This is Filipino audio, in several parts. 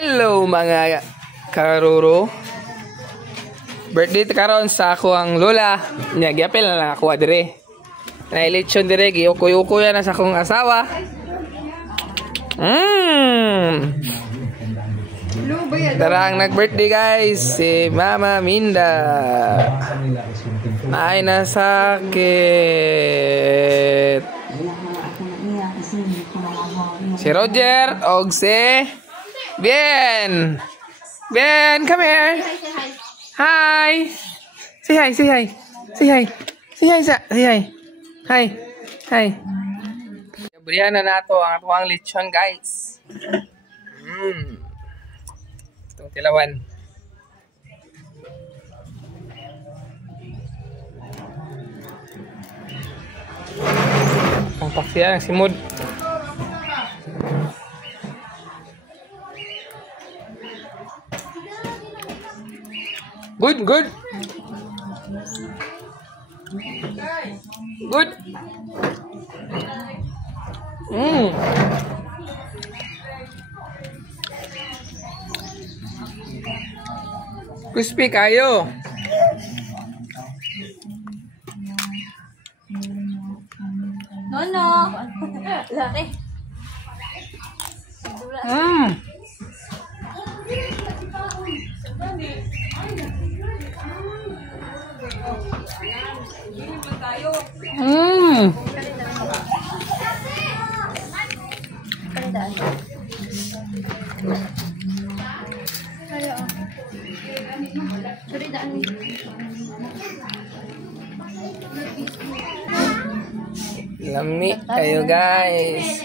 Hello mga karuro. Birthday karon sa ako ang lola. Nya giapil na lang ako dire. Na election dire giukoy-ukoy na sa akong asawa. Darang nag-birthday guys si Mama Minda. Ay nasakit. Si Roger og si Bien. Bien, come here. Hi. Say hi, say hi. Say hi. Say hi, say hi. Hi. Hi. Burihan na nato ang atuang lechon, guys. Itong tilawan. Ang paksiya ng simod. Good, good. Good. Crispy kayo. No. Laki. Lami kayo guys.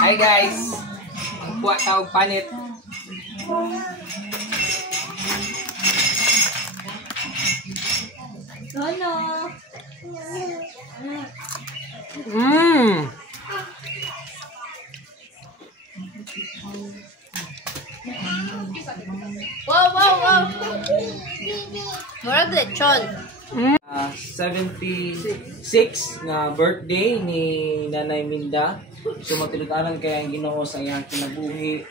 Hi guys. Kuha tawag panit. No. Wow. Murag lechon. 76 na birthday ni Nanay Minda. So matulutanan kaya ang Ginoo sa iyang kinabuhi.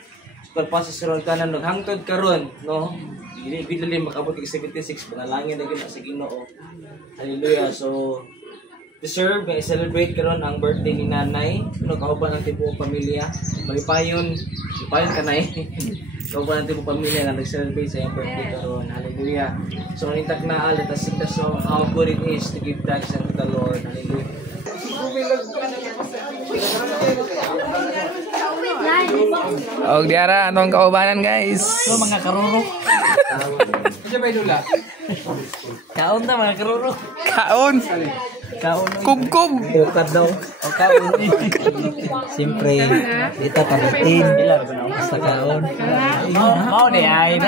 Pagpasa sa kanan naghangtod karon, no? Dili bidali makabot kay 76 panalangin na gyud sa Ginoo. Hallelujah. So deserve nga i-celebrate karon ang birthday ni Nanay. No, kauban ang tibuok pamilya. Malipayon kanay. Kauban ang tibuok pamilya nga nag-celebrate sa iyang birthday karon. Hallelujah. So nitag na let us sing the song how good it is to give thanks unto the Lord. Hallelujah. Og diara atong kaubanan guys. So mga karuro. Siya bay dula. Kaon na mga karuro. Kaon. Kub. Bukad daw. O kaon. Siyempre, dito palitin. Basta kaon. Mao ni ay.